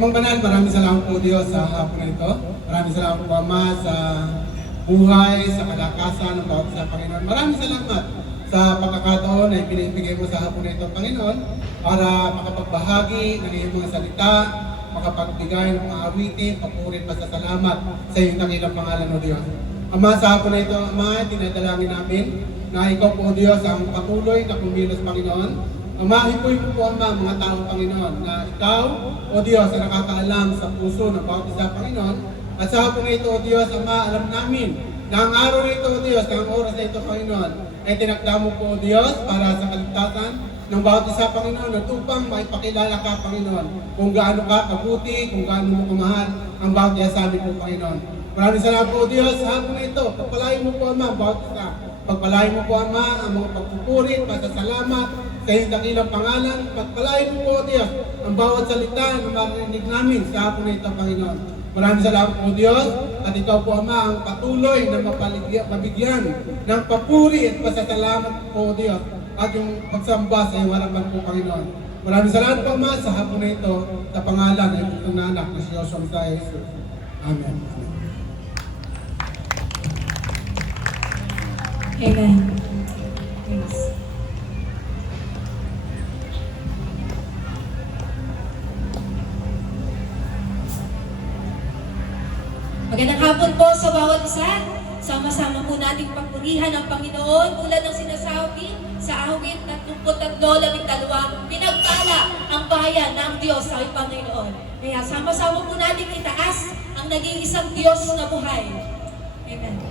Amang banal, maraming salamat po Diyos sa hapon na ito. Maraming salamat po Ama sa buhay, sa kalakasan ng bawat sa Panginoon. Maraming salamat sa pagkakataon na ibinibigay mo sa hapon na ito, Panginoon, para makapagbahagi ng iyong mga salita, makapagbigay ng mga awitin, papurit, pasasalamat sa iyong dakilang pangalan o Diyos. Ama, sa hapon na ito, Ama, dinadalangin namin na ikaw po, Diyos, ang patuloy na kumilos, Panginoon. Ama, hipoy po po, Ama, mga taong Panginoon, na ikaw, o Diyos, ang nakakaalam sa puso ng bawat isa, Panginoon. At sa hapon na ito, O Diyos, Ama, alam namin na ang araw na ito, O Diyos, na ang oras na ito, Panginoon, ay tinakda mo po, O Diyos, para sa kaligtasan ng bawat isa, Panginoon, na tupang maipakilala ka, Panginoon, kung gaano ka kabuti, kung gaano mo kumahal ang bawat isa sa amin po, Panginoon. Maraming salamat po, O Diyos, sa hapon na ito, pagpalain mo po, Ama, ang bawat isa. Pagpalain mo po, Ama, ang mga pagpupurit, pasasalamat, sa iyong dakilang pangalan, pagpalain mo po, Diyos, ang bawat salita na marinig namin sa hapon na ito, Panginoon. Maraming salamat po, Diyos, at ikaw po, Ama, ang patuloy na mabigyan ng papuri at pasasalamat po, Diyos, at yung pagsamba sa iyong harapan po, Panginoon. Maraming salamat po, Ama, sa hapon na ito, sa pangalan ng itong anak na si Joshua Jesus. Amen. Amen. Thanks. Magandang hapon po sa bawat isa. Sama-sama po nating papurihan ang Panginoon tulad ng sinasabi sa awit 33:12, pinagpala ang bayan ng Diyos sa Panginoon. Kaya sama-sama po nating itaas ang nag-iisang Diyos na buhay. Amen.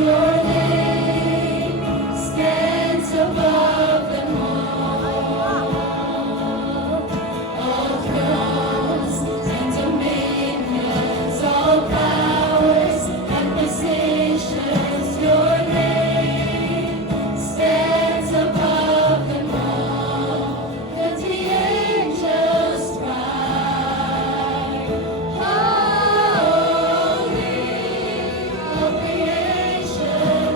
your name stands above them all. All thrones and dominions, all powers and positions, your name stands above them all. And the angels cry, holy, all creation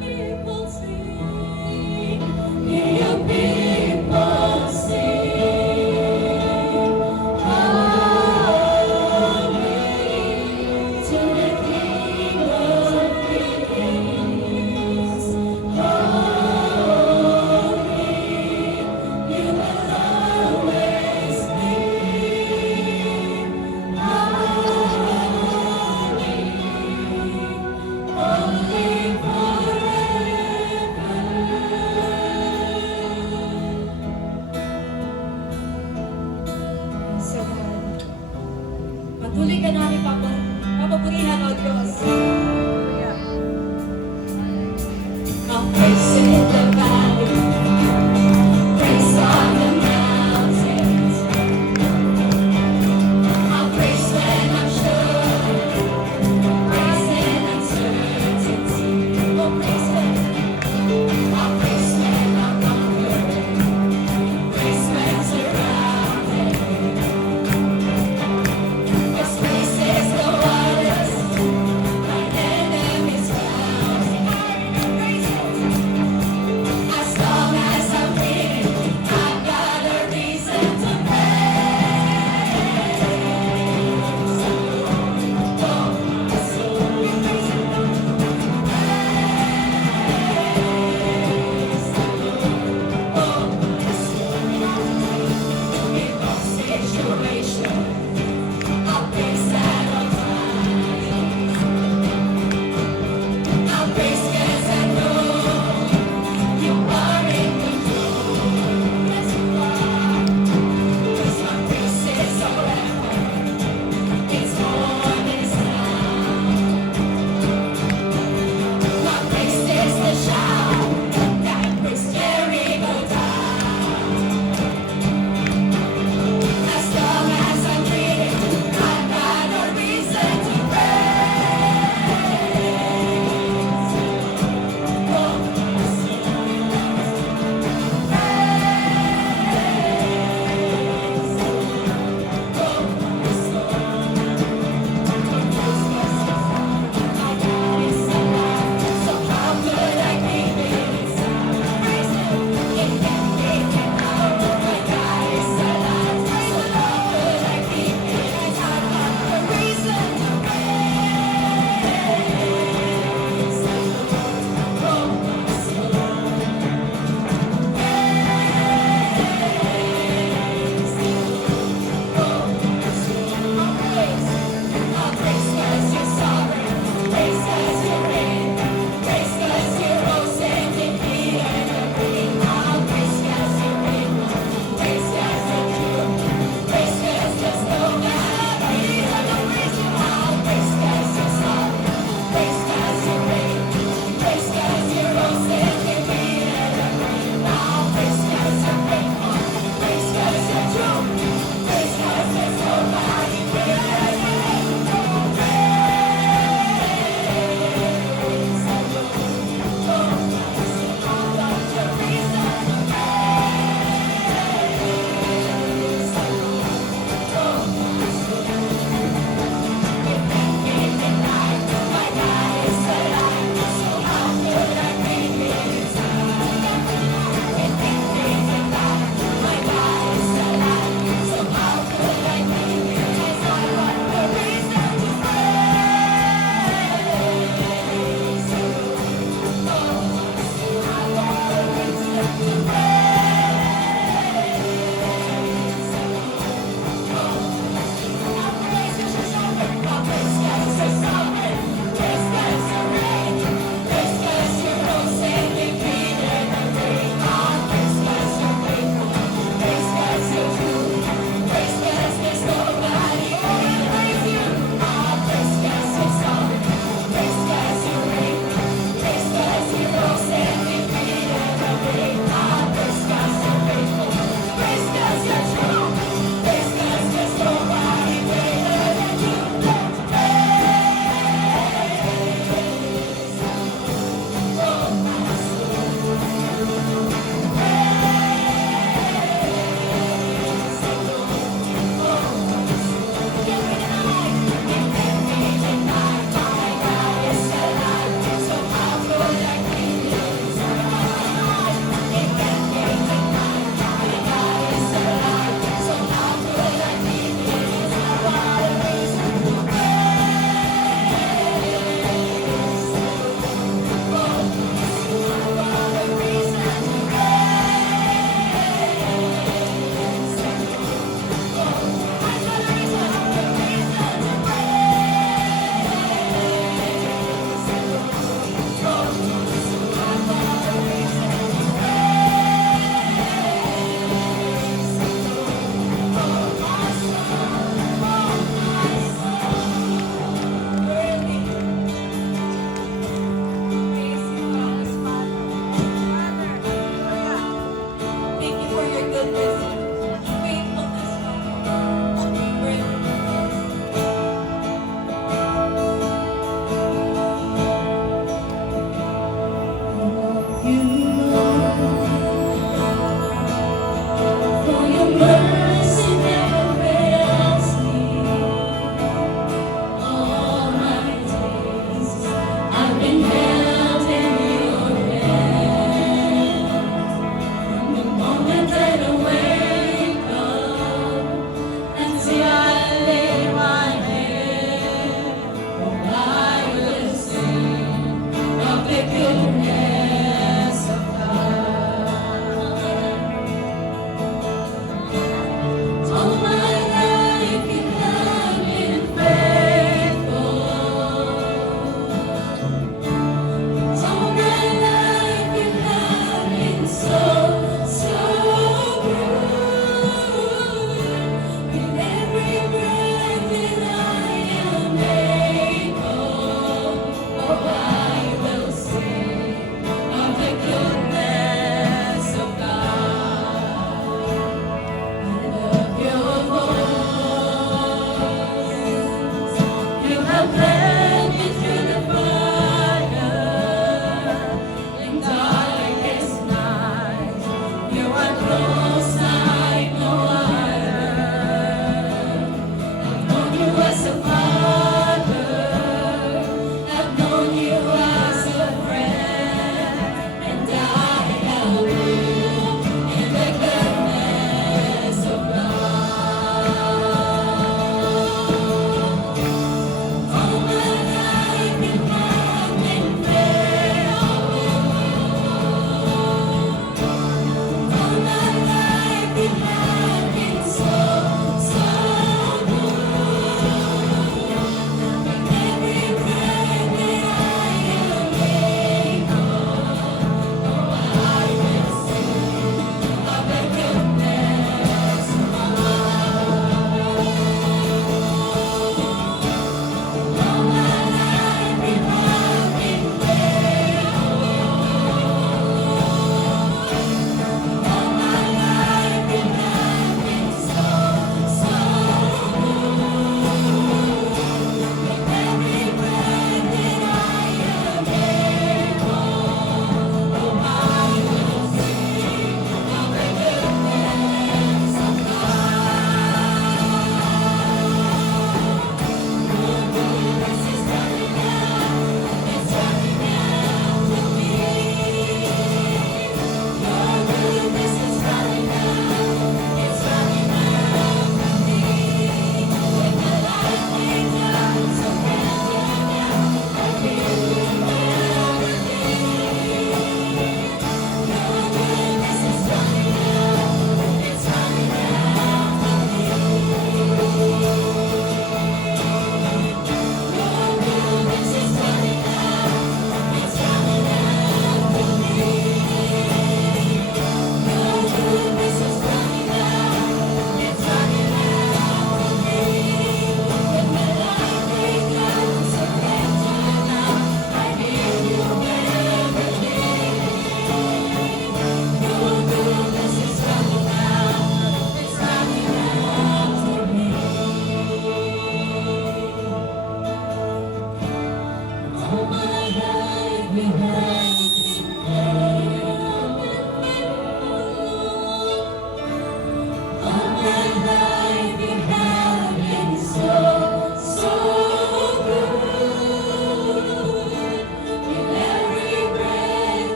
People sing, your people sing, holy to the King of Kings. Holy, you will always be. Holy forever. So, patuloy ka namin papapurihan, O Diyos. I'll praise in the valley, praise on the mountains. I'll praise when I'm sure, praise in uncertainty. Oh, praise when I'll praise when I'm conquered, praise when surrounded. This place is the waters, my enemy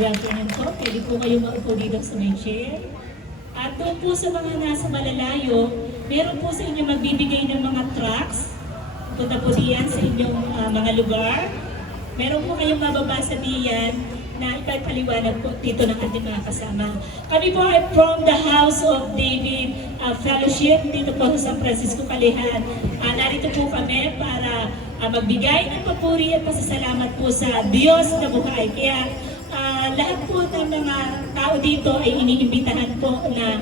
good afternoon po. Pwede po kayo maupo dito sa may chair. At doon po sa mga nasa malalayo, meron po sa inyo magbibigay ng mga tracts. Punta po diyan sa inyong mga lugar. Meron po kayong mababasa diyan na ipagpaliwanag po dito ng ating mga kasama. Kami po ay from the House of David Fellowship dito po sa San Francisco, Calihan. Narito po kami para magbigay ng papuri at pasasalamat po sa Diyos na buhay. Kaya lahat po ng mga tao dito ay iniimbitahan po na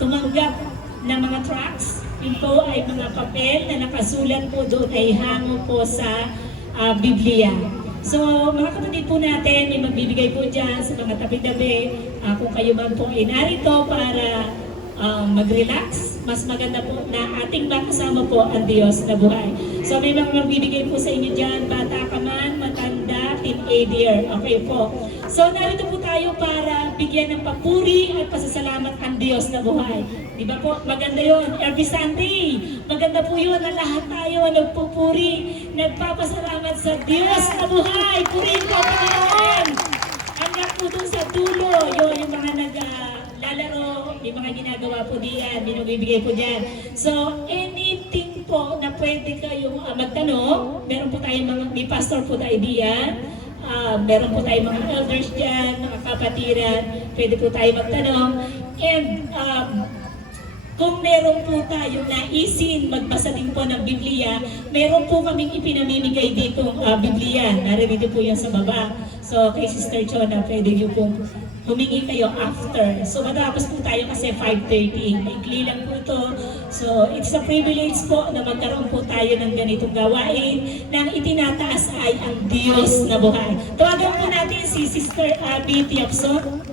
tumanggap ng mga tracts. Yun po ay mga papel na nakasulat po doon ay hango po sa Biblia. So, mga kapatid po natin, may magbibigay po dyan sa mga tabi-tabi. Kung kayo man po ay narito para mag-relax, mas maganda po na ating makasama po ang Diyos na buhay. So, may mga magbibigay po sa inyo dyan, bata ka man, matanda, teenager. Okay po. So, narito po tayo para bigyan ng papuri at pasasalamat ang Diyos na buhay. Di ba po? Maganda yon every Sunday. Maganda po yun na lahat tayo nagpupuri, nagpapasalamat sa Diyos na buhay. Purihin po ang Panginoon. Hanggang po dun sa dulo, yun yung mga naglalaro, yung mga ginagawa po diyan, binibigay po diyan. So, anything po na pwede kayong magtanong, meron po tayong mga, may pastor po tayo diyan. Meron po tayong mga elders dyan, mga kapatiran, pwede po tayo magtanong. And kung meron po tayo naisin magbasa din po ng Biblia, meron po kaming ipinamimigay dito Biblia. Narito po yan sa baba. So kay Sister Chona, pwede nyo po humingi kayo after. So matapos po tayo kasi 5:30. Maikli lang po ito. So it's a privilege po na magkaroon po tayo ng ganitong gawain na itinataas ay ang Diyos na buhay. Tawagan po natin si Sister Abby Tiapson.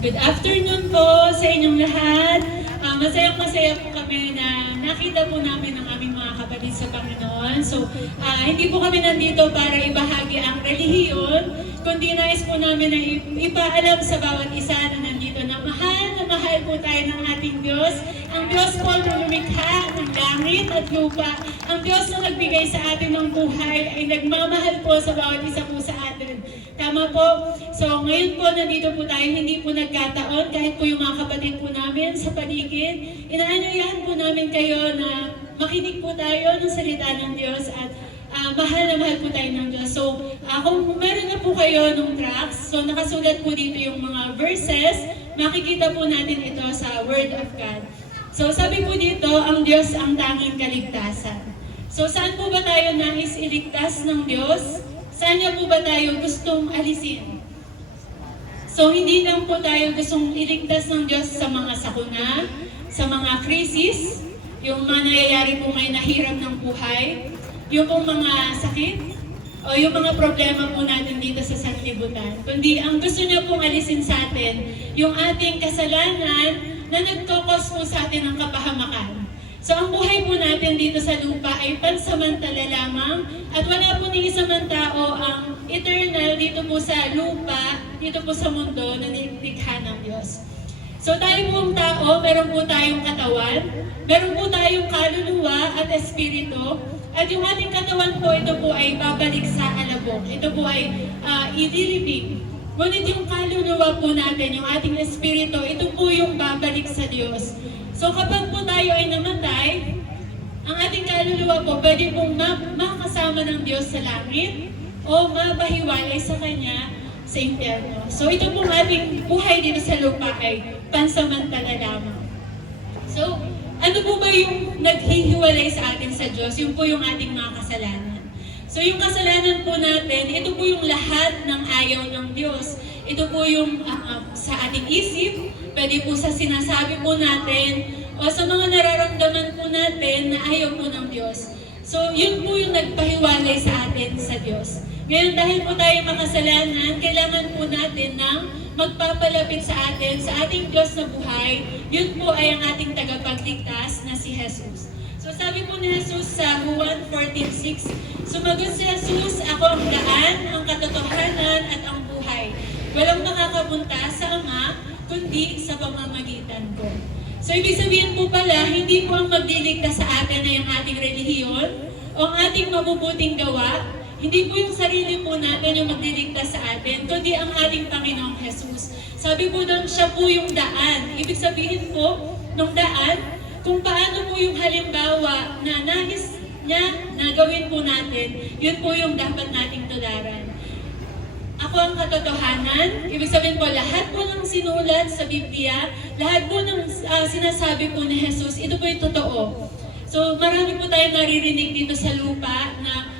Good afternoon po sa inyong lahat. Masayang-masaya po kami na nakita po namin ang aming mga kapatid sa Panginoon. So, hindi po kami nandito para ibahagi ang relihiyon, kundi nais po namin na ipaalam sa bawat isa na nandito na mahal po tayo ng ating Diyos. Ang Diyos po na lumikha ng langit at lupa. Ang Diyos na nagbigay sa atin ng buhay ay nagmamahal po sa bawat isa po sa atin. Tama po? So ngayon po nandito po tayo, hindi po nagkataon kahit po yung mga kapatid po namin sa paligid. Inaanyayahan po namin kayo na makinig po tayo ng salita ng Diyos at mahal na mahal po tayo ng Diyos. So kung meron na po kayo ng tracts, so nakasulat po dito yung mga verses, makikita po natin ito sa Word of God. So sabi po dito, ang Diyos ang tanging kaligtasan. So saan po ba tayo nais iligtas ng Diyos? Saan niya po ba tayo gustong alisin? So hindi lang po tayo gustong iligtas ng Diyos sa mga sakuna, sa mga krisis, yung mga nangyayari po ngayon na hirap ng buhay, yung po mga sakit, o yung mga problema po natin dito sa sanlibutan. Kundi ang gusto niya pong alisin sa atin, yung ating kasalanan na nagkokos po sa atin ng kapahamakan. So ang buhay po natin dito sa lupa ay pansamantala lamang at wala po ni isang tao ang eternal dito po sa lupa, dito po sa mundo na nilikha ng Diyos. So tayo pong tao, meron po tayong katawan, meron po tayong kaluluwa at espiritu, at yung ating katawan po, ito po ay babalik sa alabok. Ito po ay idilibing. Ngunit yung kaluluwa po natin, yung ating espiritu, ito po yung babalik sa Diyos. So kapag po tayo ay namatay, ang ating kaluluwa po pwede pong makasama ng Diyos sa langit o mabahiwalay sa Kanya sa impyerno. So ito pong ating buhay dito sa lupa ay pansamantala lamang. So ano po ba yung naghihiwalay sa atin sa Diyos? Yung po yung ating mga kasalanan. So yung kasalanan po natin, ito po yung lahat ng ayaw ng Diyos. Ito po yung sa ating isip, pwede po sa sinasabi po natin, o sa mga nararamdaman po natin na ayaw po ng Diyos. So yun po yung nagpahiwalay sa atin sa Diyos. Ngayon dahil po tayo makasalanan, kailangan po natin ng magpapalapit sa atin, sa ating Diyos na buhay. Yun po ay ang ating tagapagligtas na si Jesus. So sabi po ni Jesus sa Juan 14:6, sumagot si Jesus, ako ang daan, ang katotohanan at ang buhay. Walang makakapunta sa Ama, kundi sa pamamagitan ko. So So ibig sabihin po pala, hindi po ang magliligtas sa atin ay ang ating relihiyon o ang ating mabubuting gawa. Hindi po yung sarili po natin yung magliligtas sa atin, kundi ang ating Panginoong Jesus. Sabi po doon, siya po yung daan. Ibig sabihin po, nung daan, kung paano po yung halimbawa na nais niya na gawin po natin, yun po yung dapat nating tularan. Ako ang katotohanan, ibig sabihin po, lahat po ng sinulat sa Biblia, lahat po ng sinasabi po ni Jesus, ito po yung totoo. So marami po tayong naririnig dito sa lupa na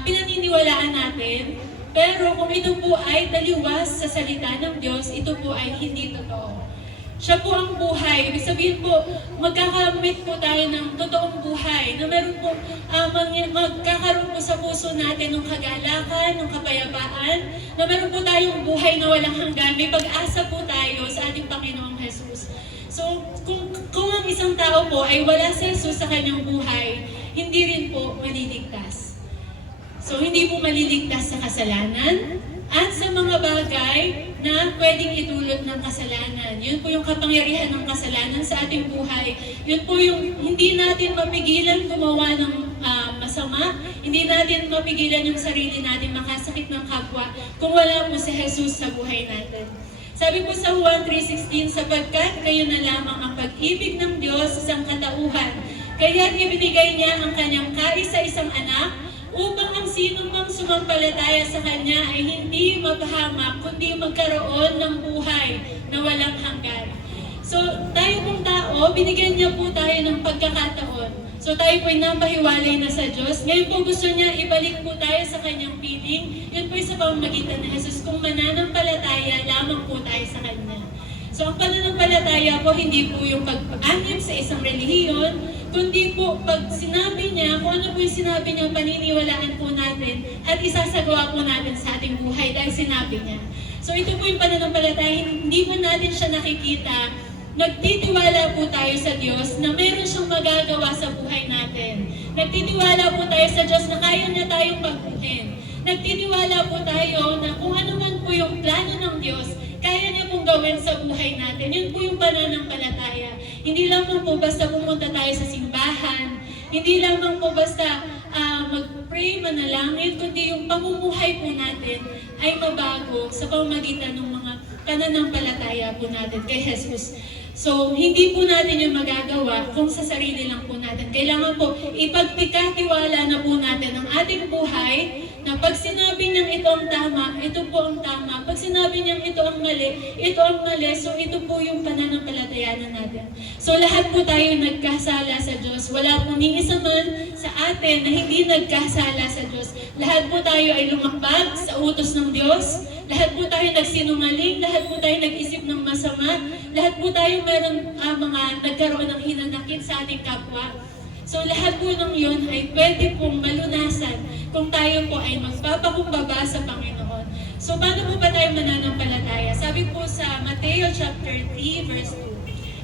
pinaniniwalaan natin, pero kung ito po ay taliwas sa salita ng Diyos, ito po ay hindi totoo. Siya po ang buhay. Ibig sabihin po, magkakamit po tayo ng totoong buhay na meron po magkakaroon po sa puso natin ng kagalakan, ng kapayapaan, na meron po tayong buhay na walang hanggan. May pag-asa po tayo sa ating Panginoong Jesus. So, kung ang isang tao po ay wala si Jesus sa kanyang buhay, hindi rin po maliligtas. So, hindi po maliligtas sa kasalanan at sa mga bagay na pwedeng idulot ng kasalanan. Yun po yung kapangyarihan ng kasalanan sa ating buhay. Yun po yung hindi natin mapigilan gumawa ng masama. Hindi natin mapigilan yung sarili natin makasakit ng kapwa kung wala po si Jesus sa buhay natin. Sabi po sa Juan 3:16, sapagkat kayo na lamang ang pag-ibig ng Diyos sa sangkatauhan, kaya't ibinigay niya ang kanyang kaisa-isang anak upang ang sino mang sumampalataya sa Kanya ay hindi mapahamak, kundi magkaroon ng buhay na walang hanggan. So, tayo pong tao, binigyan niya po tayo ng pagkakataon. So, tayo po'y napahiwalay na sa Diyos. Ngayon po gusto niya ibalik po tayo sa Kanyang piling. Yun po sa pamamagitan ni Jesus. Kung mananampalataya, lamang po tayo sa Kanya. So, ang pananampalataya po, hindi po yung pag-anib sa isang relihiyon, kundi po pag sinabi niya, kung ano po yung sinabi niya, paniniwalaan po natin at isasagawa po natin sa ating buhay dahil sinabi niya. So ito po yung pananampalataya, hindi po natin siya nakikita. Nagtitiwala po tayo sa Diyos na meron siyang magagawa sa buhay natin. Nagtitiwala po tayo sa Diyos na kaya niya tayong pagbuhin. Nagtitiwala po tayo na kung ano man po yung plano ng Diyos, kaya niya pong gawin sa buhay natin. Yun po yung pananampalataya. Hindi lamang po basta pumunta tayo sa simbahan, hindi lamang po basta mag-pray, manalangin, kundi yung pamumuhay po natin ay mabago sa pamamagitan ng mga pananampalataya po natin kay Jesus. So, hindi po natin yung magagawa kung sa sarili lang po natin. Kailangan po ipagtikatiwala na po natin ang ating buhay na pag sinabi niyang ito ang tama, ito po ang tama. Pag sinabi niyang ito ang mali, ito ang mali. So, ito po yung pananampalatayanan natin. So, lahat po tayo nagkasala sa Diyos. Wala po ni isa man sa atin na hindi nagkasala sa Diyos. Lahat po tayo ay lumapag sa utos ng Diyos. Lahat po tayo nagsinungaling. Lahat po tayo nag-isip ng masama. Lahat po tayo meron mga nagkaroon ng hinanakit sa ating kapwa. So lahat po ng yun ay pwede pong malunasan kung tayo po ay magpapakumbaba sa Panginoon. So paano po ba tayo mananampalataya? Sabi po sa Mateo chapter 3 verse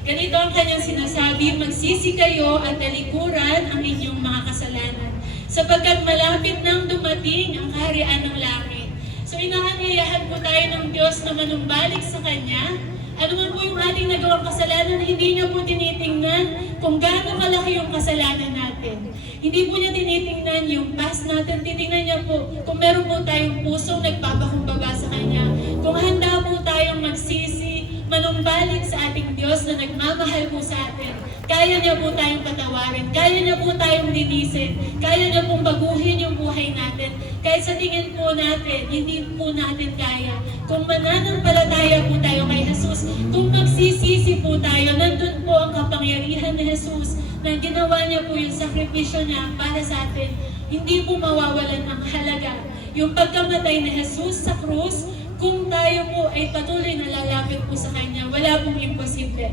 2. Ganito ang kanyang sinasabi, magsisi kayo at talikuran ang inyong mga kasalanan, sapagkat malapit nang dumating ang kaharian ng langit. So inaanyayahan po tayo ng Diyos na manumbalik sa Kanya. Ano man po yung ating nagawang kasalanan, hindi niya po tinitingnan kung gaano kalaki yung kasalanan natin. Hindi po niya tinitingnan yung past natin, titingnan niya po kung meron po tayong pusong nagpapakumbaba sa Kanya. Kung handa po tayong magsisi, manumbalik sa ating Diyos na nagmamahal po sa atin. Kaya niya po tayong patawarin, kaya niya po tayong linisin, kaya niya pong baguhin yung buhay natin. Kahit sa tingin po natin, hindi po natin kaya. Kung mananampalataya po tayo kay Jesus, kung magsisisi po tayo, nandun po ang kapangyarihan ni Jesus na ginawa niya po yung sakripisyo niya para sa atin. Hindi po mawawalan ang halaga. Yung pagkamatay ni Jesus sa krus, kung tayo po ay patuloy na lalapit po sa Kanya, wala pong imposible.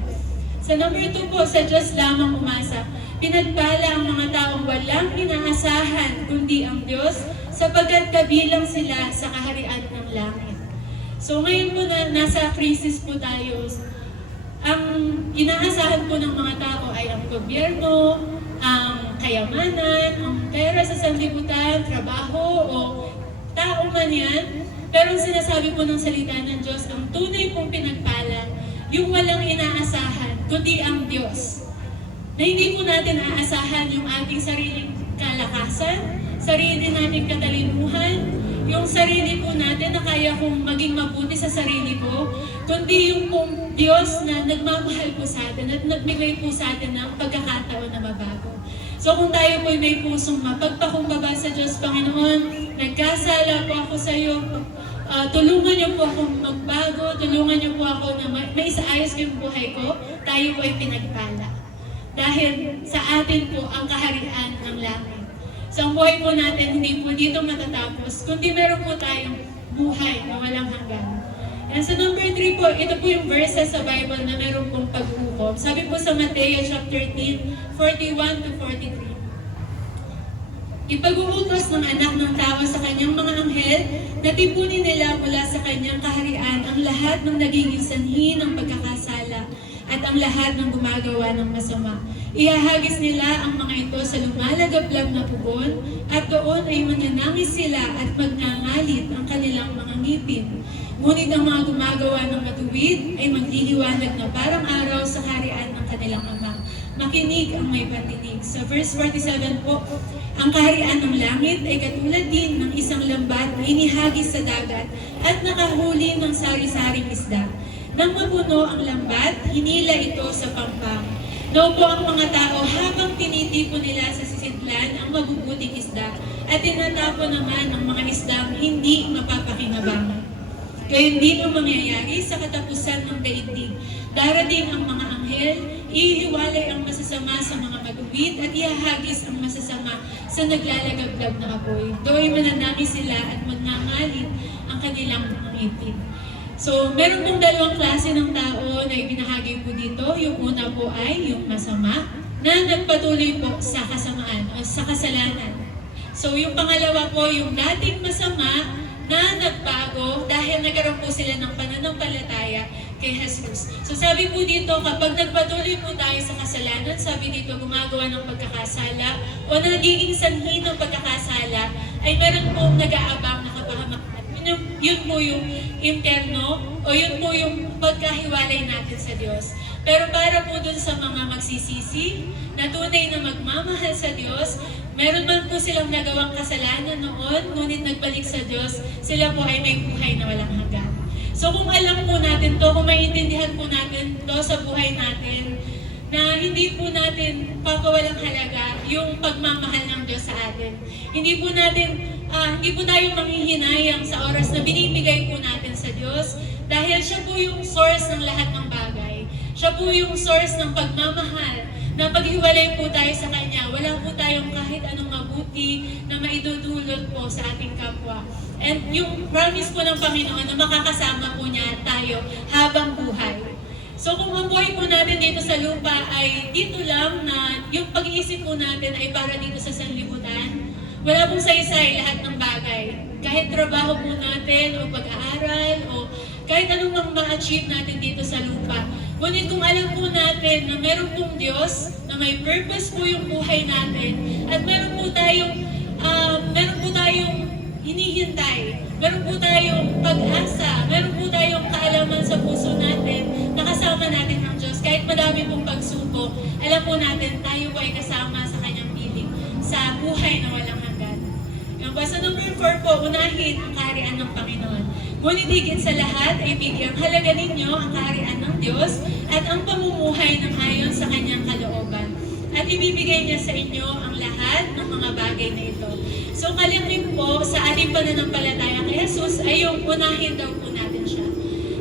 Sa number 2 po, sa Diyos lamang umasa. Pinagpala ang mga taong walang inaasahan, kundi ang Diyos, sapagkat kabilang sila sa kaharian ng langit. So ngayon po na nasa crisis po tayo, ang inaasahan po ng mga tao ay ang gobyerno, ang kayamanan, ang pera sa sanlibutan, trabaho, o tao man yan. Pero ang sinasabi po ng salita ng Diyos, ang tunay pong pinagpala yung walang inaasahan, kundi ang Diyos. Na hindi po natin aasahan yung ating sariling kalakasan, sarili nating katalinuhan, yung sarili po natin na kaya kong maging mabuti sa sarili ko, kundi yung pong Diyos na nagmamahal po sa atin at nagbigay po sa atin ng pagkakataon na mabago. So kung tayo po may pusong mapagpakumbaba sa Diyos, Panginoon, nagkasala po ako sa iyo, tulungan niyo po akong magbago, tulungan niyo po ako na maisaayos ko yung buhay ko, tayo po ay pinagpala. Dahil sa atin po ang kaharian ng langit. So ang buhay po natin hindi po dito matatapos, kundi meron po tayong buhay na walang hanggan. And sa number 3 po, ito po yung verses sa Bible na meron pong pag-uukom. Sabi po sa Mateo chapter 13, 41 to 43. Ipag-uutos ng anak ng tao sa kanyang mga anghel na tipunin nila mula sa kanyang kaharian ang lahat ng nagiging sanhi ng pagkakasala at ang lahat ng gumagawa ng masama. Ihahagis nila ang mga ito sa lumalagablab na pugon at doon ay mananangis sila at magngangalit ang kanilang mga ngipin. Ngunit ang mga gumagawa ng matuwid ay magliliwanag na parang araw sa kaharian ng kanilang Ama. Makinig ang may pandinig. Sa verse 47 po, ang kaharian ng langit ay katulad din ng isang lambat na inihagis sa dagat at nakahuli ng sari-saring isda. Nang mapuno ang lambat, hinila ito sa pampang. Naupo ang mga tao habang tinitipon nila sa sisidlan ang mabubuting isda at tinatapon naman ang mga isdang hindi mapapakinabangan. Gayon din ang mangyayari sa katapusan ng daigdig. Darating ang mga anghel, ihiwalay ang masasama sa mga matuwid at ihahagis ang masasama sa naglalagablab na apoy. Do'y mananangis sila at magngangalit ang kanilang mga ngipin. So, meron pong dalawang klase ng tao na ibinahagi po dito. Yung una po ay yung masama na nagpatuloy po sa kasamaan o sa kasalanan. So, yung pangalawa po, yung dating masama na nagbago dahil nagkaroon po sila ng pananampalataya kay Jesus. So, sabi po dito, kapag nagpatuloy po tayo sa kasalanan, sabi dito, gumagawa ng pagkakasala o nagiging sanhi ng pagkakasala, ay meron pong nag-aabang na kapahamakan. Yun po yung impyerno o yun po yung pagkahiwalay natin sa Diyos. Pero para po dun sa mga magsisisi na tunay na magmamahal sa Diyos, meron man po silang nagawang kasalanan noon, ngunit nagbalik sa Diyos, sila po ay may buhay na walang hanggan. So kung alam po natin to, kung maintindihan po natin to sa buhay natin, na hindi po natin papawalang halaga yung pagmamahal ng Diyos sa atin. Hindi po tayo manghihinayang sa oras na binibigay po natin sa Diyos dahil siya po yung source ng lahat ng bagay. Siya po yung source ng pagmamahal na paghiwalay po tayo sa Kanya, wala po tayong kahit anong mabuti na maidudulot po sa ating kapwa. And yung promise po ng Panginoon na makakasama po niya tayo habang buhay. So kung ang buhay po natin dito sa lupa ay dito lang na yung pag-iisip po natin ay para dito sa sanlibutan, wala pong saysay lahat ng bagay. Kahit trabaho po natin o pag-aaral o kahit anong mang ma-achieve natin dito sa lupa. Ngunit kung alam po natin na meron pong Diyos, na may purpose po yung buhay natin, at meron po tayong hinihintay, meron po tayong pag-asa, meron po tayong kaalaman sa puso natin, nakasama natin ng Diyos. Kahit madami pong pagsubok, alam po natin tayo po ay kasama sa Kanyang piling, sa buhay na walang hanggan. Yung sa number 4 po, unahin ang kaharian ng Panginoon. Ngunit higit sa lahat ay bigyang halaga ninyo ang kaharian ng Diyos at ang pamumuhay ng ayon sa Kanyang kalooban. At ibibigay niya sa inyo ang lahat ng mga bagay na ito. So kalingin po sa ating pananampalataya kay Jesus ay yung unahin daw po natin siya.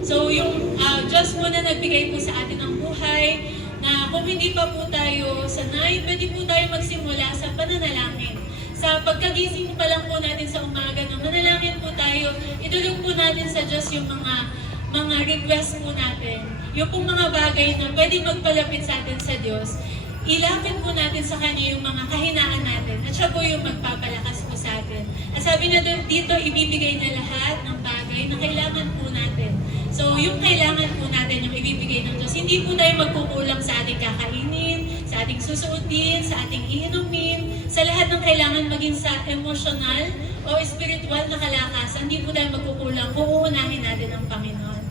So yung Diyos po na nagbigay po sa atin ng buhay, na kung hindi pa po tayo sanay, pwede po tayo magsimula sa pananalangin. Sa pagkagising pa lang po natin sa umaga, nang manalangin po tayo, idulog po natin sa Diyos yung mga request po natin. Yung pong mga bagay na pwede magpalapit sa atin sa Diyos, ilapit po natin sa Kanya yung mga kahinaan natin at siya po yung magpapalakas po sa atin. At sabi na dito, ibibigay niya lahat ng bagay na kailangan po natin. So, yung kailangan po natin yung ibibigay ng Diyos. Hindi po tayo magkukulang sa ating kakainin, sa ating susuotin, sa ating iinumin, sa lahat ng kailangan maging sa emotional o spiritual na kalakasan. Hindi po tayo magkukulang kung uunahin natin ang Panginoon.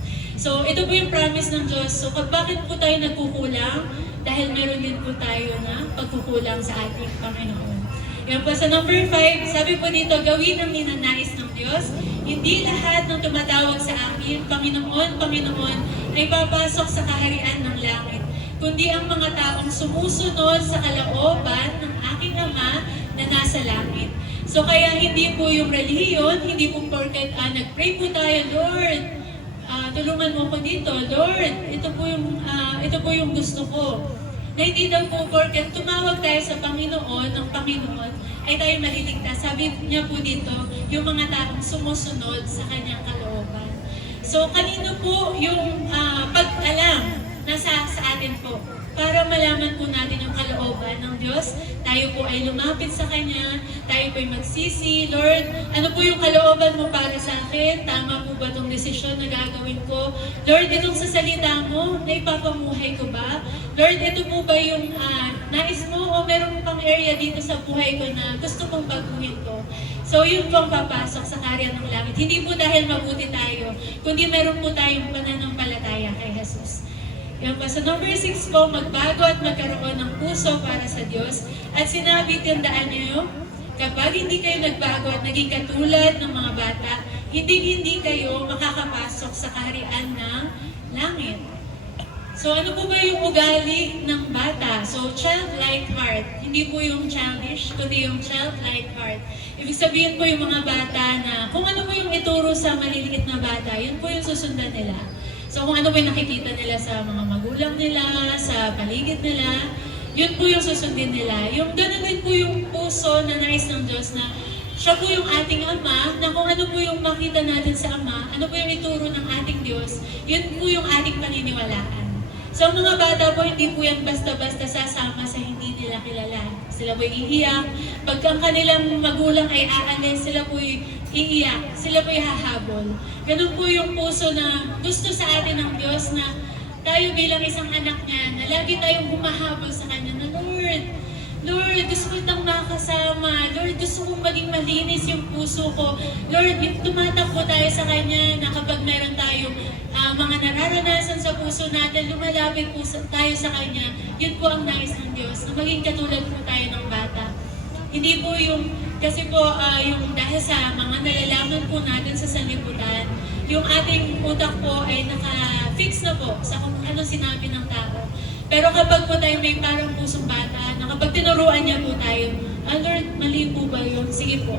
So ito po yung promise ng Diyos. So bakit po tayo nagkukulang? Dahil meron din po tayo na pagkukulang sa ating Panginoon. Yan po sa number 5, sabi po dito, gawin ang ninanais ng Diyos. Hindi lahat ng tumatawag sa akin, Panginoon, Panginoon, ay papasok sa kaharian ng langit, kundi ang mga taong sumusunod sa kalooban ng aking Ama na nasa langit. So kaya hindi po yung relihiyon, hindi po porket nag-pray po tayo, Lord, tulungan mo ko dito, Lord, ito po yung gusto ko. Na hindi daw po porket tumawag tayo sa Panginoon, ng Panginoon, ay tayo maliligtas. Sabi niya po dito, yung mga taong sumusunod sa kanyang kalooban. So kanino po yung pag-alam nasa sa atin po? Para malaman po natin yung kalooban ng Diyos, tayo po ay lumapit sa Kanya, tayo po ay magsisi, Lord, ano po yung kalooban mo para sa akin? Tama po ba itong desisyon na gagawin ko? Lord, itong sa salita mo, na ipapamuhay ko ba? Lord, ito po ba yung nais mo o meron pang area dito sa buhay ko na gusto kong baguhin ko? So yun po ang papasok sa karya ng langit. Hindi po dahil mabuti tayo, kundi meron po tayong pananampalataya kay Jesus. Yan pa. Sa number 6 po, magbago at magkaroon ng puso para sa Diyos. At sinabi, tandaan niyo, kapag hindi kayo nagbago at naging katulad ng mga bata, hindi kayo makakapasok sa kaharian ng langit. So ano po ba yung ugali ng bata? So childlike heart. Hindi po yung childish, kundi yung childlike heart. Ibig sabihin po yung mga bata na kung ano po yung ituro sa maliliit na bata, yun po yung susundan nila. So kung ano po yung nakikita nila sa mga magulang nila, sa paligid nila, yun po yung susundin nila. Yung ganun din po yung puso na nais ng Diyos na siya po yung ating Ama, na kung ano po yung makita natin sa Ama, ano po yung ituro ng ating Diyos, yun po yung ating paniniwalaan. So ang mga bata po, hindi po yan basta-basta sasama sa hindi nila kilala. Sila po iiyak. Pagka ang kanilang magulang ay aalis, sila po iiyak. Sila po hahabol. Ganun po yung puso na gusto sa atin ng Diyos na tayo bilang isang anak niya, na lagi tayong humahabol sa Kanya na, Lord, gusto ko itang makasama. Lord, gusto kong maging malinis yung puso ko. Lord, tumatakbo tayo sa Kanya na kapag meron tayong mga nararanasan sa puso natin, lumalapit po tayo sa Kanya. Yun po ang nais ng Diyos, na maging katulad po tayo ng bata. Hindi po yung, kasi po yung dahil sa mga nalalaman po natin sa sanlibutan, yung ating utak po ay naka-fix na po sa kung ano sinabi ng tao. Pero kapag po tayo may parang pusong bata, na kapag tinuruan niya po tayo, Lord, mali po ba yun? Sige po.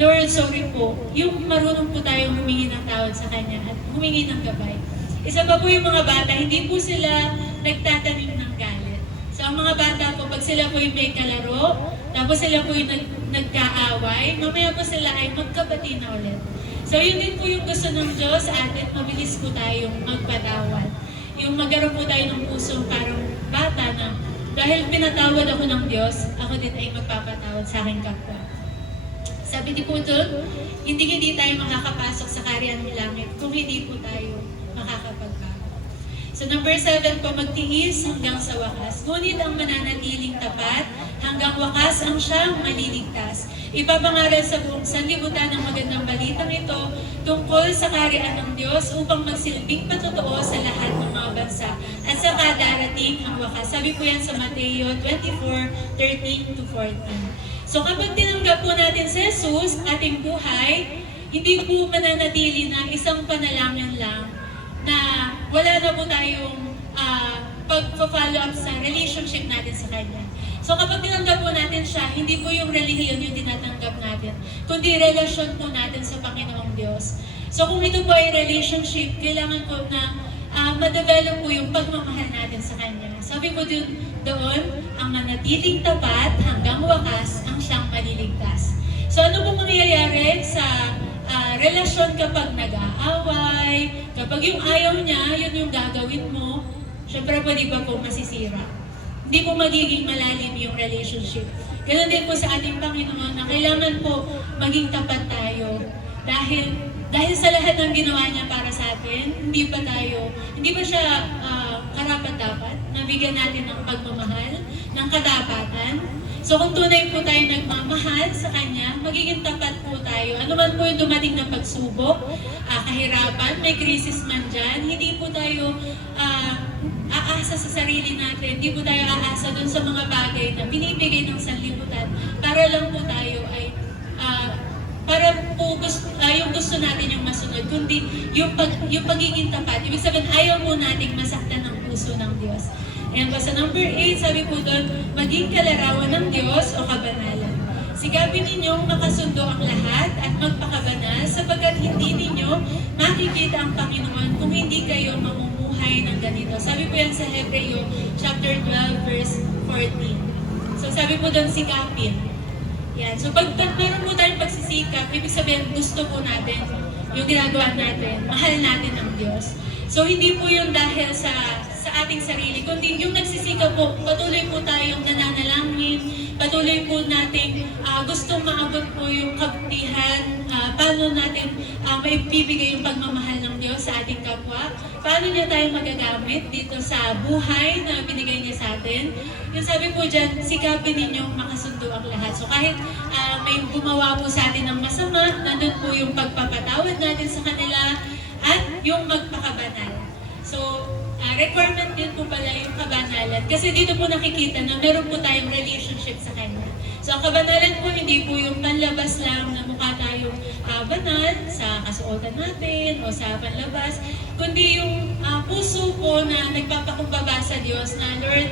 Lord, sorry po. Yung marunong po tayong humingi ng tawad sa Kanya at humingi ng gabay. Isa pa po yung mga bata, hindi po sila nagtatanim ng galit. So ang mga bata po, pag sila po yung may kalaro, tapos sila po yung nagkaaway, mamaya po sila ay magkabati na ulit. So yun din po yung gusto ng Diyos sa atin, mabilis po tayong magpatawad. Yung magkaroon po tayo ng pusong parang bata na dahil pinatawad ako ng Diyos, ako din ay magpapatawad sa aking kapwa. Sabi di po doon, hindi tayo makakapasok sa kaharian ng langit kung hindi po tayo makakapagbago. So number 7 po, magtiis hanggang sa wakas. Ngunit ang mananatiling tapat, hanggang wakas ang siyang maliligtas. Ipapangaral sa buong sanlibutan ang magandang balitang ito tungkol sa kaharian ng Diyos upang magsilbing patotoo sa lahat ng mga bansa at sa kadarating ang wakas. Sabi po yan sa Mateo 24:13-14. So kapag tinanggap po natin si Jesus, ating buhay, hindi po mananatili na isang panalangin lang na wala na po tayong pag-follow up sa relationship natin sa Kanya. So kapag tinanggap po natin siya, hindi po yung relihiyon yung tinatanggap natin, kundi relasyon po natin sa Panginoong Diyos. So kung ito po ay relationship, kailangan po na ma-develop po yung pagmamahal natin sa Kanya. Sabi po doon, ang manatiling tapat hanggang wakas ang siyang maliligtas. So ano po mangyayari sa relasyon kapag nag-aaway, kapag yung ayaw niya, yun yung gagawin mo, syempre pwede ba po masisira? Hindi po magiging malalim yung relationship. Ganun din po sa ating Panginoon na kailangan po maging tapat tayo. Dahil sa lahat ng ginawa niya para sa atin, hindi ba siya karapat-dapat na bigyan natin ng pagmamahal, ng katapatan. So kung tunay po tayo nagmamahal sa Kanya, magiging tapat po tayo. Ano man po yung dumating na pagsubok, kahirapan, may crisis man dyan, hindi po tayo aasa sa sarili natin, hindi po tayo aasa dun sa mga bagay na binibigay ng sanlibutan para lang po tayo ay para po yung gusto natin yung masunod, kundi yung pagiging tapat. Ibig sabihin, ayaw po nating masaktan ang puso ng Diyos. Ayan po, sa number 8, sabi po doon, maging kalarawan ng Diyos o kabanalan. Sigapin ninyong makasundo ang lahat at magpakabanal sapagkat hindi ninyo makikita ang Panginoon kung hindi kayo mamumuhay ng ganito. Sabi po yan sa Hebreo chapter 12 verse 14. So sabi po doon, sikapin. Yan. So pag meron po tayong pagsisikap, ibig sabihin gusto po natin yung ginagawa natin, mahal natin ang Diyos. So hindi po yung dahil sa ating sarili, kundi yung nagsisikap po, patuloy po tayong nananalangin, patuloy po nating gustong maabot po yung kabutihan, paano natin maibibigay yung pagmamahal ng Diyos sa ating kapwa, paano niya tayo magagamit dito sa buhay na binigay niya sa atin. Yung sabi po dyan, sikapin ninyong makasundo ang lahat. So kahit may gumawa po sa atin ng masama, nandun po yung pagpapatawad natin sa kanila at yung magpakabanal. So, requirement din po pala yung kabanalan. Kasi dito po nakikita na meron po tayong relationship sa Kanya. So, ang kabanalan po, hindi po yung panlabas lang na mukha tayong banal sa kasuotan natin o sa panlabas, kundi yung puso po na nagpapakumbaba sa Diyos na, Lord,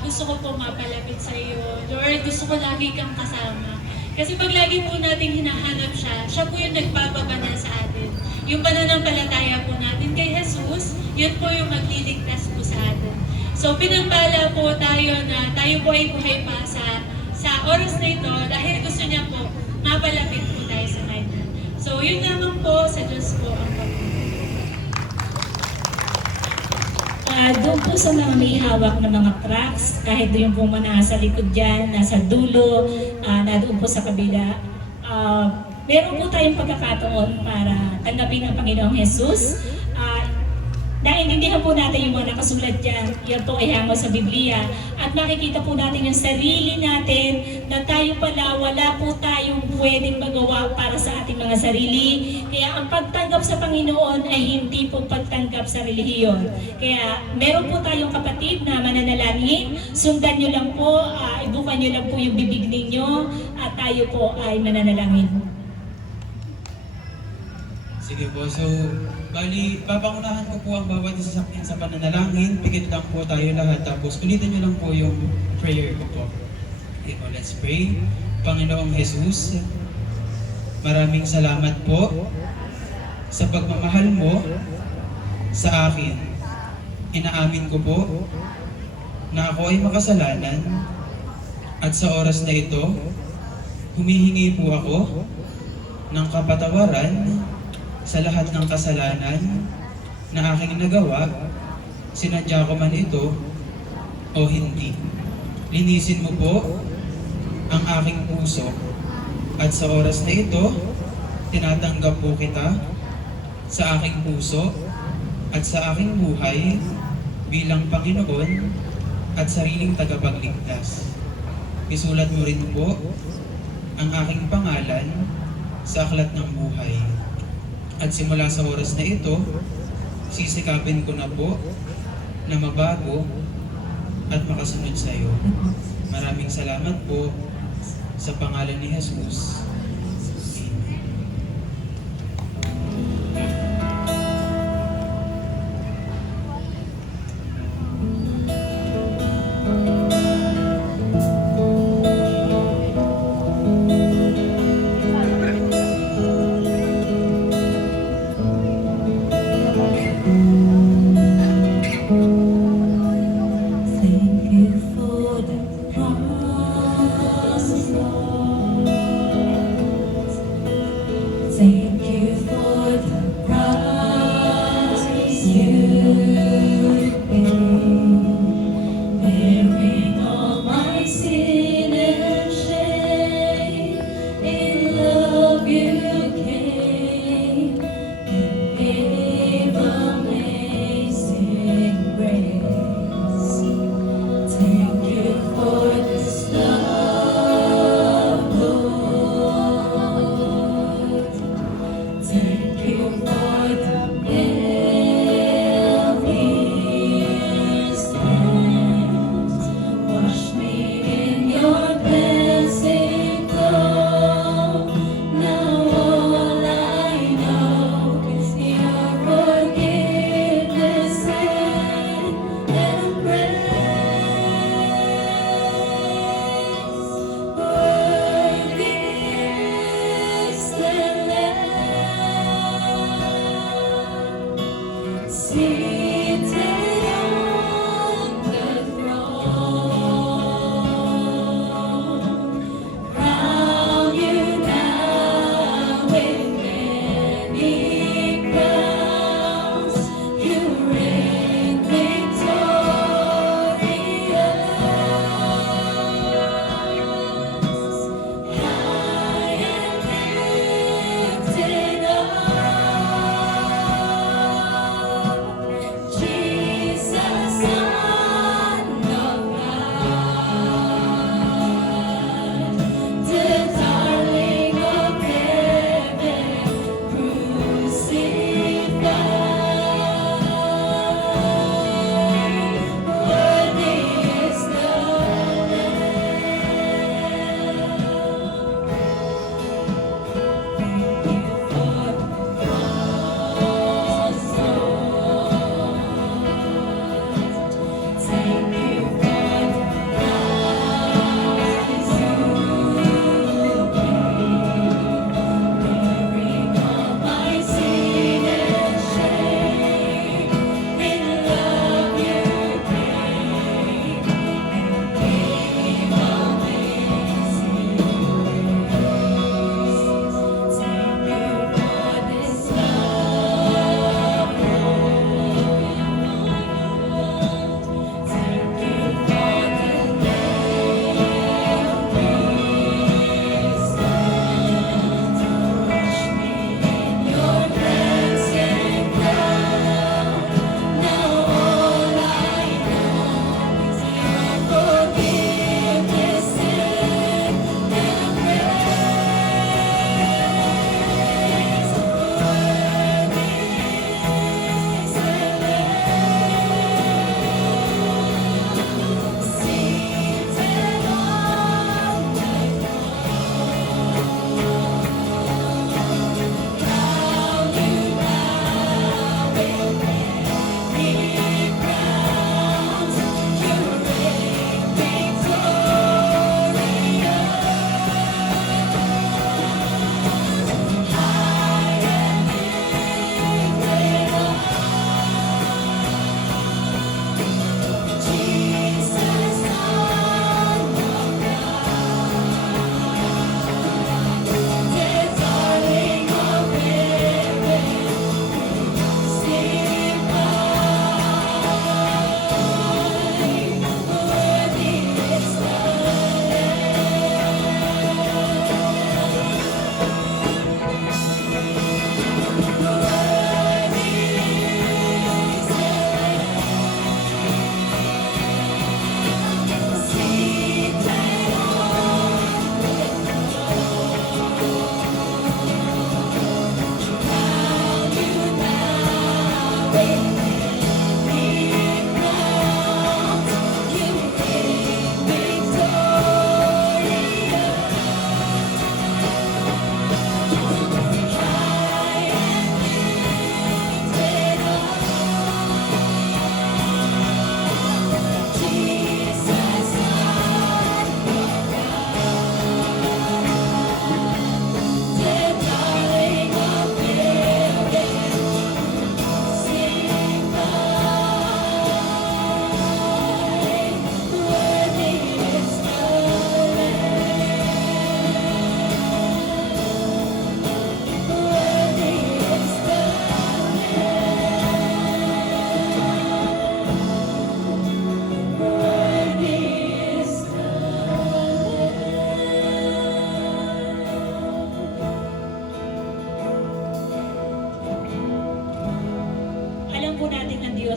gusto ko po mapalapit sa iyo. Lord, gusto ko lagi kang kasama. Kasi pag lagi po natin hinahanap siya po yung nagpapabanal sa atin. Yung pananampalataya po natin kay Jesus, yun po yung magliligtas po sa atin. So pinagpala po tayo na tayo po ay buhay pa sa oras na ito dahil gusto niya po mapalapit po tayo sa Kanya. So yun naman po sa Diyos po ang Doon po sa mga may hawak na mga tracks, kahit doon po nasa likod dyan, nasa dulo, na doon po sa kabila, meron po tayong pagkakataon para tanggapin ang Panginoong Jesus. Naiintindihan po natin yung mga nakasulat dyan, yan po ay hango sa Biblia. At makikita po natin yung sarili natin na tayo pala, wala po tayong pwedeng magawa para sa ating mga sarili. Kaya ang pagtanggap sa Panginoon ay hindi po pagtanggap sa relihiyon. Kaya meron po tayong kapatid na mananalangin, sundan nyo lang po, ibukan nyo lang po yung bibig ninyo at tayo po ay mananalangin. Sige po, so bali, papangunahan ko po ang bawat isa sa pananalangin, pikit lang po tayo lahat, tapos ulitin nyo lang po yung prayer ko po. Okay po, let's pray. Panginoong Jesus, maraming salamat po sa pagmamahal mo sa akin. Inaamin ko po na ako ay makasalanan at sa oras na ito, humihingi po ako ng kapatawaran sa lahat ng kasalanan na aking nagawa, sinadya ko man ito o hindi. Linisin mo po ang aking puso at sa oras na ito, tinatanggap po kita sa aking puso at sa aking buhay bilang Panginoon at sariling tagapagligtas. Isulat mo rin po ang aking pangalan sa aklat ng buhay. At simula sa oras na ito, sisikapin ko na po na mabago at makasunod sa iyo. Maraming salamat po sa pangalan ni Jesus. Thank you for the promise, Lord.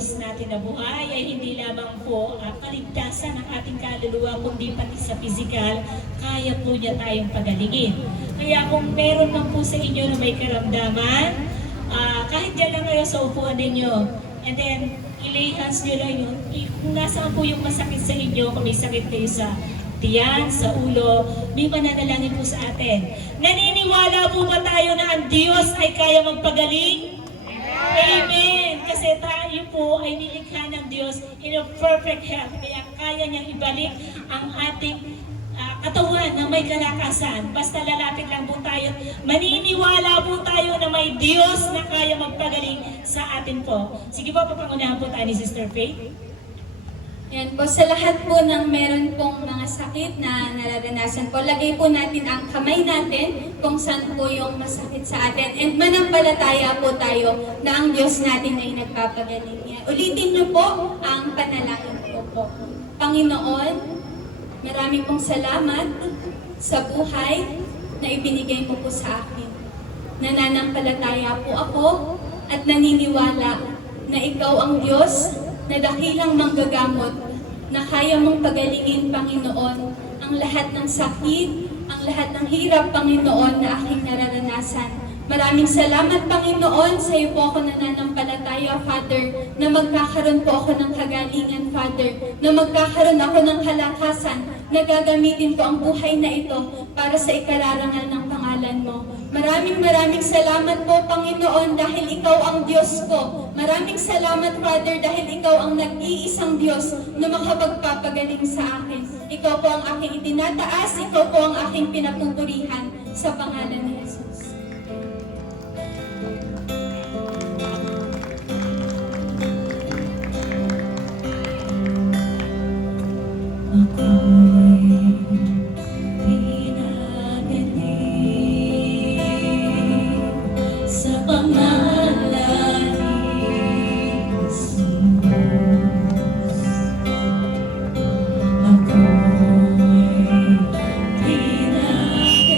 Diyos natin na buhay ay hindi lamang po kaligtasan ng ating kaluluwa, kundi pati sa physical, kaya po niya tayong pagalingin. Kaya kung meron man po sa inyo na may karamdaman, kahit dyan lang kayo sa upuan ninyo, and then i-lay hands nyo lang yun, kung nasaan po yung masakit sa inyo, kung may sakit kayo sa tiyan, sa ulo, may mananalangin po sa atin. Naniniwala po ba tayo na ang Diyos ay kaya magpagaling? Amen! Kasi tayo po ay nilikha ng Diyos in a perfect health. Kaya kaya niyang ibalik ang ating katawan na may kalakasan. Basta lalapit lang po tayo. Maniniwala po tayo na may Diyos na kaya magpagaling sa atin po. Sige po, papangunahan po tayo ni Sister Faith. Yan po, sa lahat po ng meron pong mga sakit na nararanasan po, lagay po natin ang kamay natin kung saan po yung masakit sa atin. And manampalataya po tayo na ang Diyos natin ay nagpapagaling niya. Ulitin niyo po ang panalangin po. Panginoon, marami pong salamat sa buhay na ibinigay mo po sa akin. Nananampalataya po ako at naniniwala na ikaw ang Diyos na dakilang manggagamot, na kaya mong pagalingin, Panginoon, ang lahat ng sakit, ang lahat ng hirap, Panginoon, na aking nararanasan. Maraming salamat, Panginoon, sa iyo po ako nananampalataya, Father, na magkakaroon po ako ng kagalingan, Father, na magkakaroon ako ng kalakasan, na gagamitin ko ang buhay na ito para sa ikararangal ng pangalan mo. Maraming salamat po, Panginoon, dahil ikaw ang Diyos ko. Maraming salamat, Father, dahil ikaw ang nag-iisang Diyos na makapagpapagaling sa akin. Ikaw po ang aking itinataas, ikaw po ang aking pinapupurihan sa pangalan ni Jesus. Sa pangalan ni Jesus, ako'y pinagaling.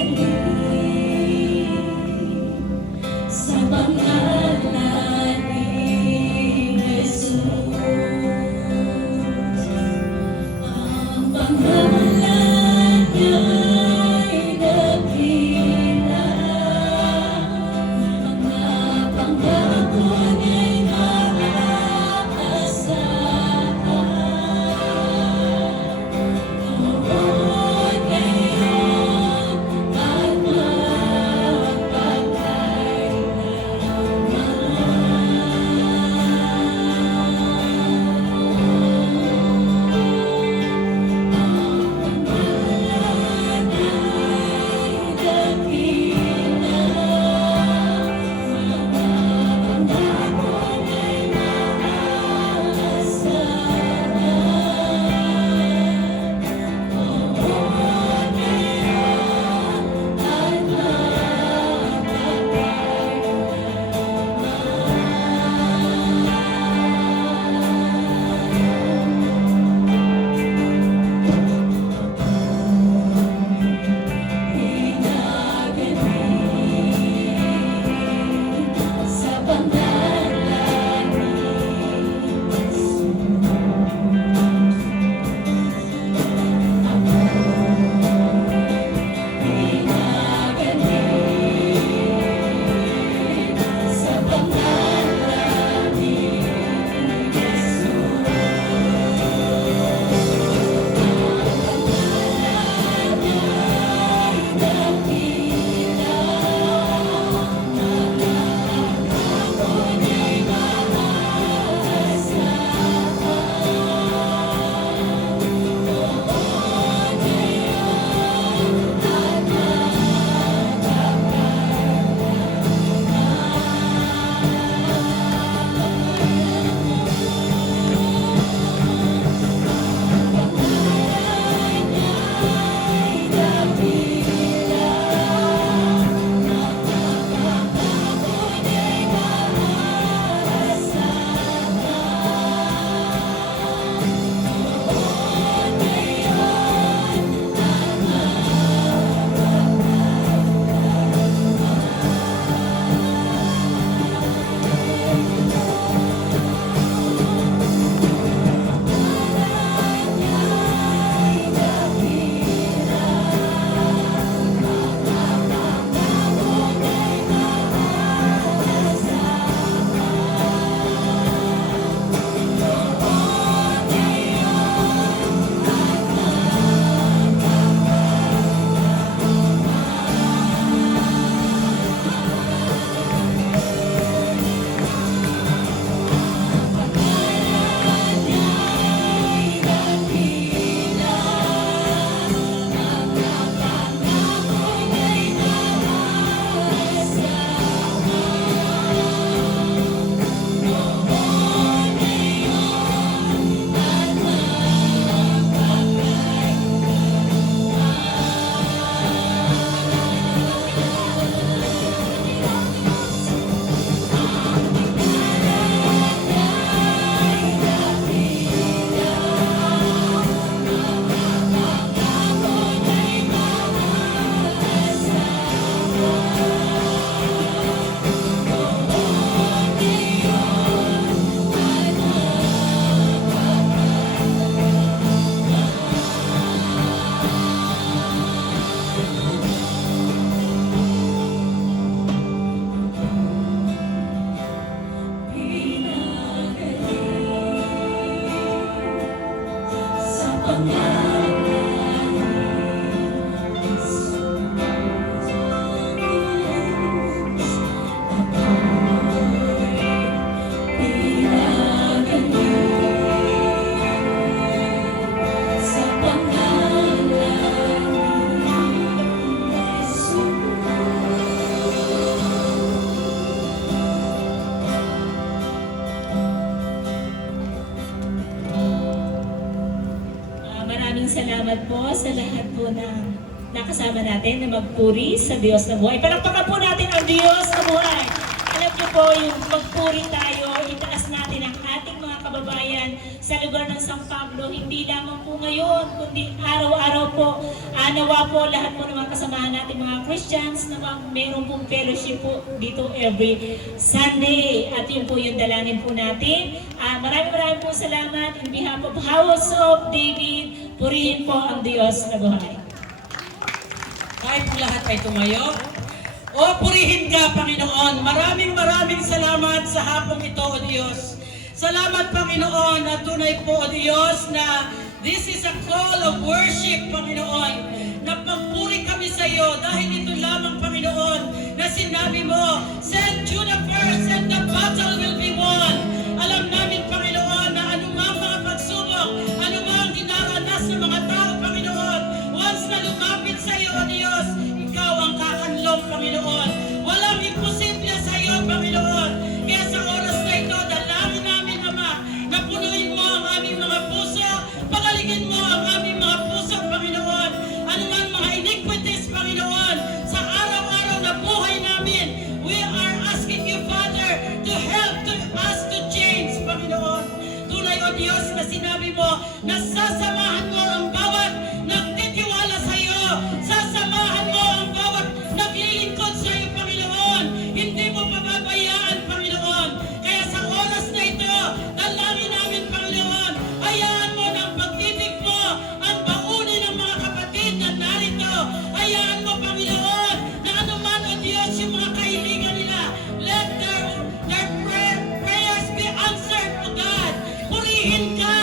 po sa lahat po ng nakasama natin na magpuri sa Diyos na buhay. Palakpakan po natin ang Diyos na buhay. Alam niyo po, yung magpuri tayo, itaas natin ang ating mga kababayan sa lugar ng San Pablo, hindi lamang po ngayon, kundi araw-araw po. Nawa po lahat po ng mga kasamahan natin mga Christians na mayroon pong fellowship po dito every Sunday. At yun po yung dalangin po natin. Maraming po salamat in behalf of House of David. Purihin po ang Diyos na buhay. Kahit po lahat ay tumayo. O purihin ka, Panginoon. Maraming salamat sa hapong ito, O Diyos. Salamat, Panginoon, na tunay po, O Diyos, na this is a call of worship, Panginoon. Na pagpuri kami sa iyo dahil ito lamang, Panginoon, na sinabi mo, send Judah first and the battle will be won. Alam namin, Panginoon, na anumang mga pagsubok, anumang dinaranas ng mga tao, Panginoon, once na lumapit sa iyo, O Diyos, ikaw ang kakanlong, Panginoon. Walang imposible sa iyo, Panginoon. Kaya sa oras na ito, dalangin namin, Ama, na punuin mo ang aming mga puso, pagalingin mo ang aming mga puso, Panginoon. Anuman mga iniquities, Panginoon, sa araw-araw na buhay namin, we are asking you, Father, to help us to change, Panginoon. Tunay, O Diyos, na sinabi mo, na sasamahan mo ang bawat nagtitiwala sa iyo, sasamahan mo ang bawat naglilingkod sa iyo, Panginoon. Hindi mo pababayaan, Panginoon. Kaya sa oras na ito, dalangin namin, Panginoon, hayaan mo ng pag-ibig mo ang baunin ng mga kapatid na narito. Hayaan mo, Panginoon, na anuman, O Diyos, yung mga kahilingan nila, let their prayers be answered, O God. Purihin ka,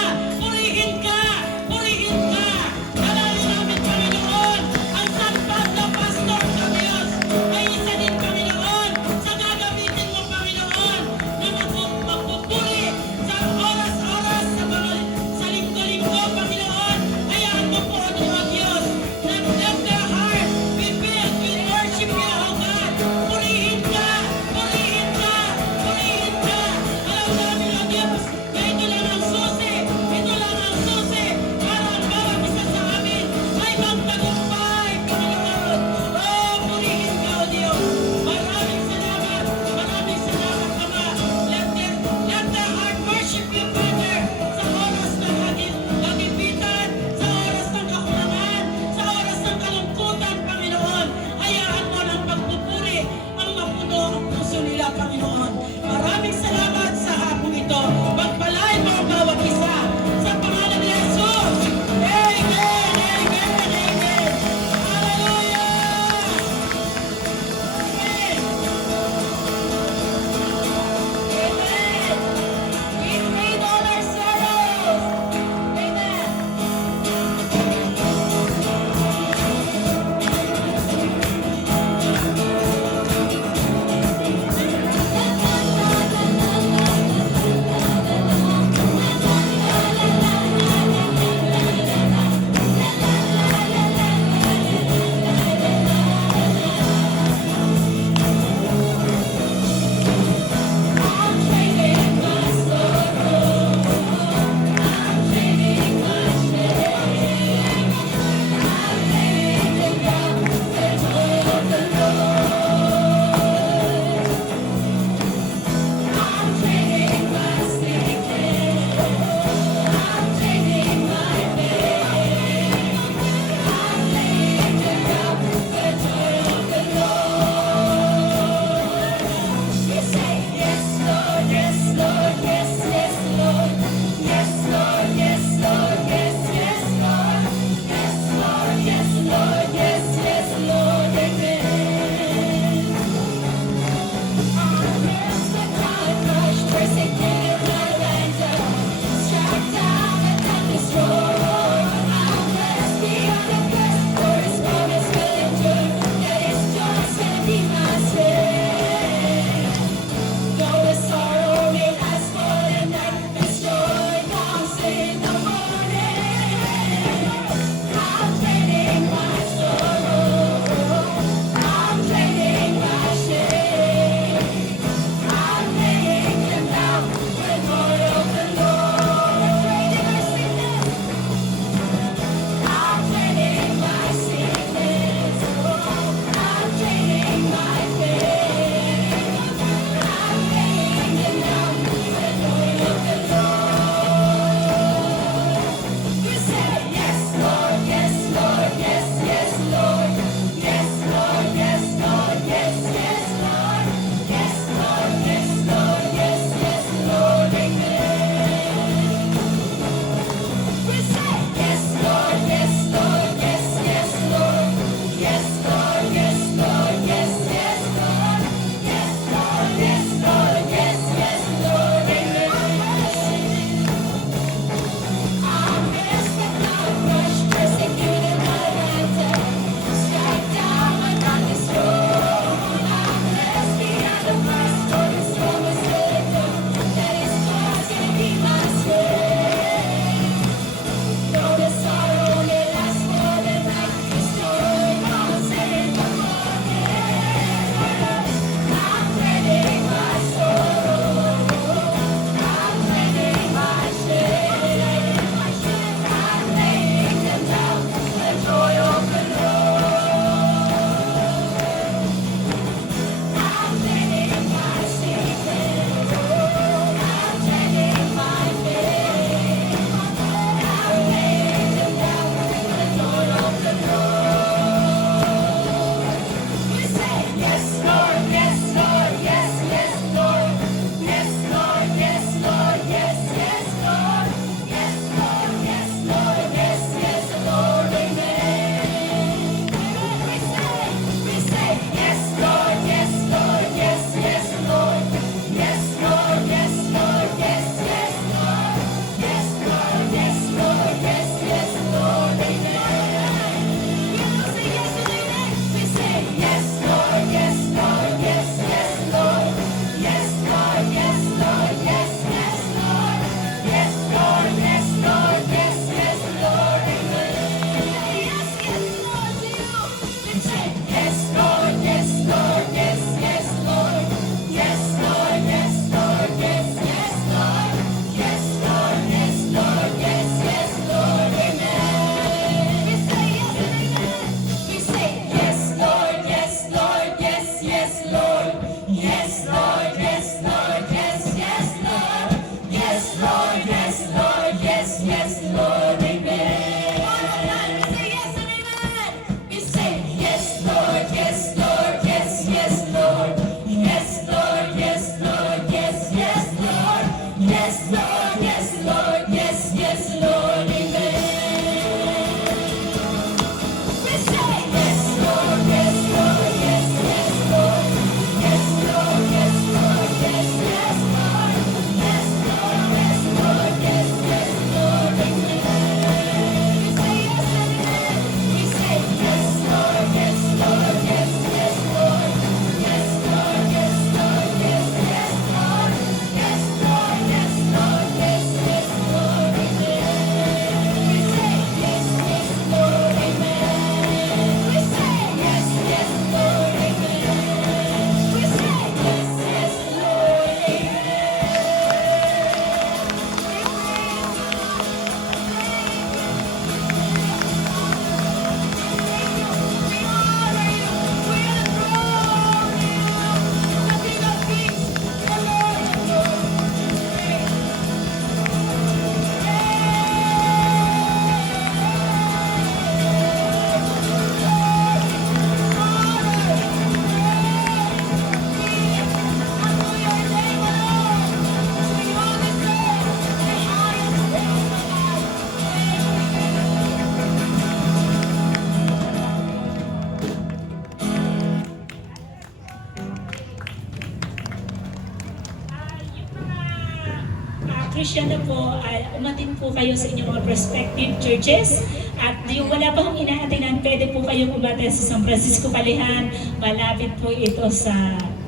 Christian na po, umatin po kayo sa inyong mga respective churches. At yung wala pa kong inaatinan, pwede po kayong umatin sa San Francisco Kalihan. Malapit po ito sa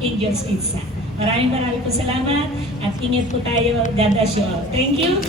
Angel's Pizza. Maraming po salamat at ingat po tayo. God bless you all. Thank you.